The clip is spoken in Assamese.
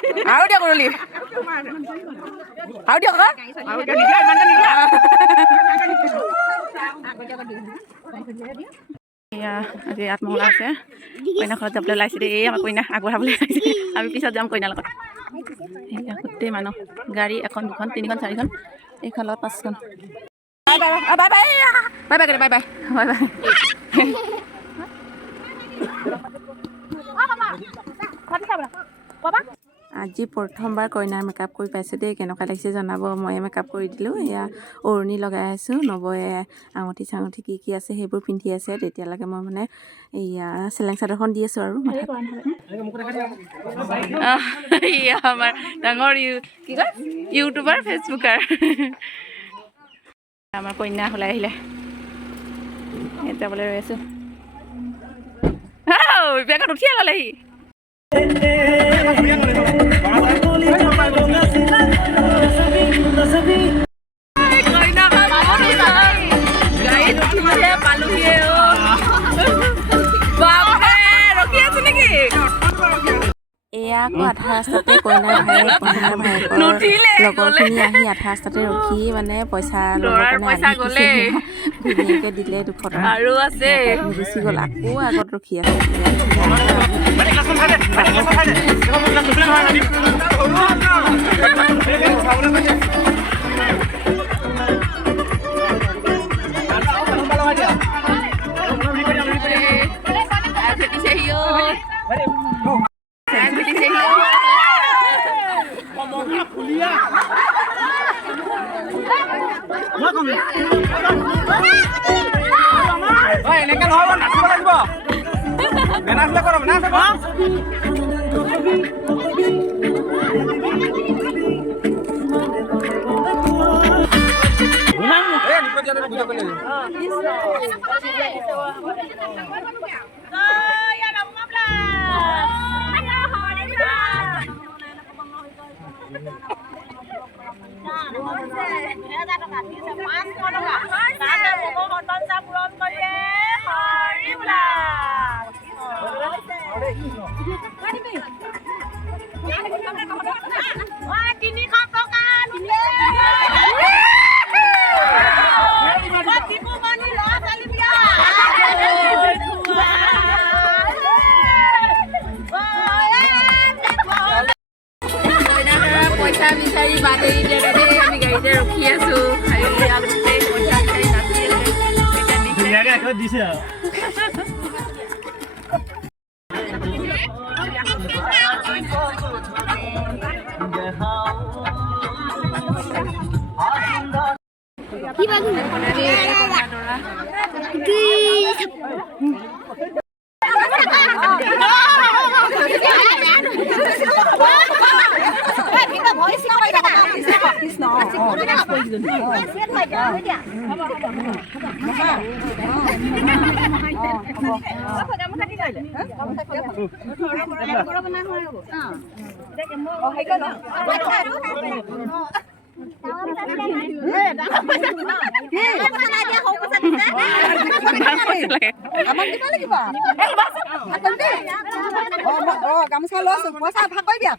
আৰু দিয়া কৰলি আৰু দিয়ক এয়া আজি আত্মহলা আছে কইনা ঘৰত যাবলৈ ওলাইছে দেই এই আমাৰ কইনা আগবঢ়াবলৈ ওলাইছে আমি পিছত যাম কইনাৰ লগত এয়া গোটেই মানুহ গাড়ী এখন দুখন তিনিখন চাৰিখন এইখন লগত পাঁচখন bye bye bye bye bye bye bye bye bye bye আজি প্ৰথমবাৰ কইনাৰ মেকআপ কৰি পাইছোঁ দেই কেনেকুৱা লাগিছে জনাব মই মেকআপ কৰি দিলোঁ এয়া অৰণি লগাই আছোঁ নবয়ে আঙুঠি চাঙুঠি কি আছে সেইবোৰ পিন্ধি আছে তেতিয়ালৈকে মই মানে এয়া চেলেং চাদৰখন দি আছোঁ আৰু এয়া আমাৰ ডাঙৰ কি কয় ইউটিউবাৰ ফেচবুকাৰ আমাৰ কন্যা ওলাই আহিলে যাবলৈ ৰৈ আছোঁ বেগত উঠিয়ে ল'লেহি এয়া আকৌ আধা ৰাস্তাতে কইনাৰ ভায়েকৰ লগৰখিনি আহি আধা ৰাস্তাতে ৰখি মানে পইচা ধুনীয়াকৈ দিলে 200 টকা আৰু আছে গুচি গ'ল আকৌ আগত ৰখি আছে পইচা বিচাৰি বাদেৰি আমি গাড়ীতে ৰখি আছো দিছে গামোচা লৈছো পইচা ভাগ কৰি দিয়া